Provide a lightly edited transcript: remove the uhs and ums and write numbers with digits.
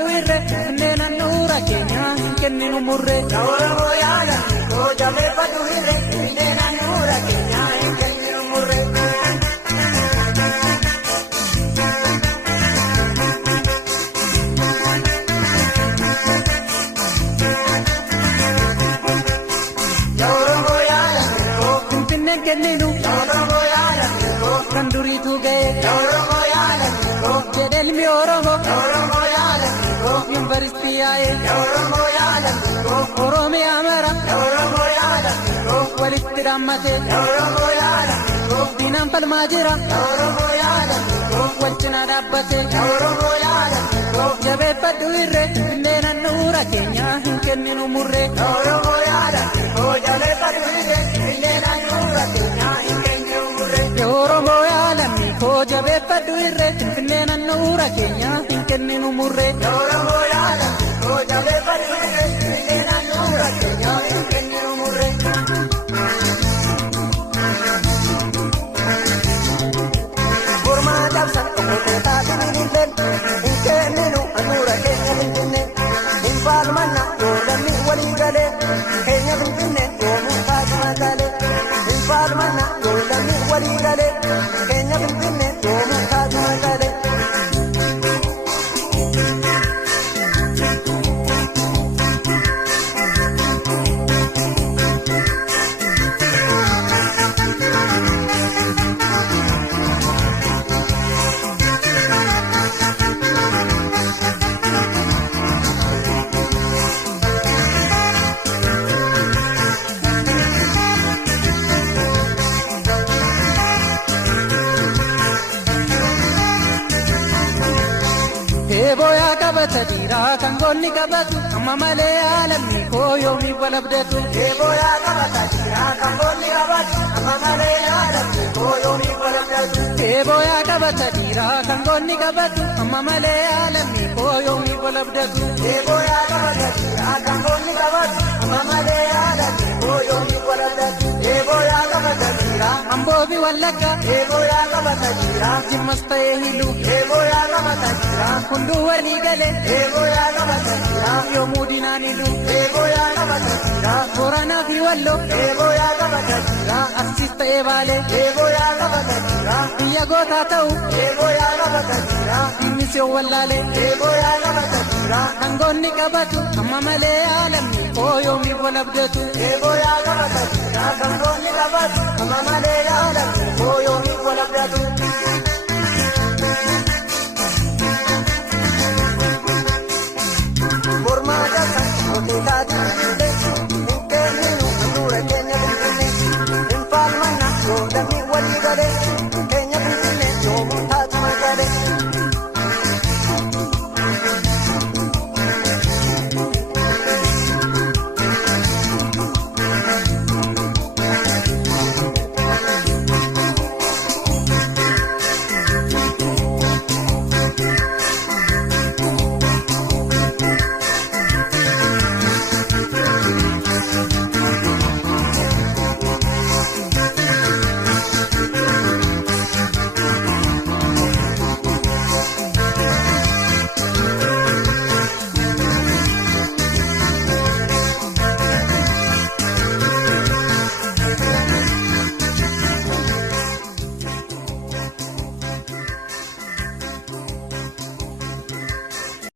jabeeffadhu irre inneen annuura keenya hin kenninu murre. Yaa Oromoo yaa lammii koo jabeeffadhu irre inneen annuura keenya hin kenninu murre. Yaa Oromoo yaa lammii koo Finfinneen kenninu yaa Oromoo yaa lammii koo kan duriitu ga'e yaa Oromoo yaa lammii koo jedhe ilmi Oromoo yaa Oromoo yaa lammii koo yuunivarsiitii yaa'e yaa Oromoo yaa lammii koo Oromiyaa mara yaa Oromoo yaa lammii koo walitti dhaammate yaa Oromoo yaa lammii koo diinaan falmaa jira yaa Oromoo yaa lammii koo wal cinaa dhaabbate yaa Oromoo yaa lammii koo jabeeffadhu irre inneen annuura keenya hin kenninu murre. yaa Oromoo yaa lammii koo jabeeffadhu irre inneen annuura keenya hin kenninu murre. Yaa Oromoo yaa lammii koo jabeeffadhu irre Finfinneen annuura keenya hin kenninu murre. Yaa Oromoo yaa lammii koo jabeeffadhu irre inneen annuura keenya hin kenninu murre. Mormaa cabsan tokko taasisan illeen hin kenninu annuura keenya Finfinnee. Hin faalmanna yoo lammi walii galee keenya Finfinnee yoomuu taasisa galee. Hin faalmanna yoo lammi walii galee keenya Finfinnee yoomuu taasisa galee. Eebooyaa qabata dhiiraa kan goonni qabatu amma malee aalamni koo yoomii wal abdatu. Eebooyaa qabata dhiiraa kan goonni qabatu amma malee aalamni koo yoomii wal abdatu. Eebooyaa qabata dhiiraa kan goonni qabatu amma malee aalamni koo yoomii wal abdatu. Eebooyaa qabata dhiiraa kan goonni qabatu amma malee aalamni koo yoomii wal abdatu. Eebooyaa qabata dhiiraa Amboo fi Wallagga eebooyaa qabata dhiiraa Jimmas ta'ee hilu eebooyaa qabata dhiiraa hunduu walii galee eebooyaa qabata dhiiraa yoomuu dinaan hilu eebooyaa qabata dhiiraa Booranaa fi Walloo eebooyaa qabata dhiiraa Arsiis ta'ee Baalee eebooyaa qabata dhiiraa biyya gootaa ta'u eebooyaa qabata dhiiraa innis yoo wallaalee eebooyaa qabata dhiiraa kan goonni qabatu amma malee aalamni koo yoomii wal abdatu. eebooyaa qabata dhiiraa kan goonni qabatu amma malee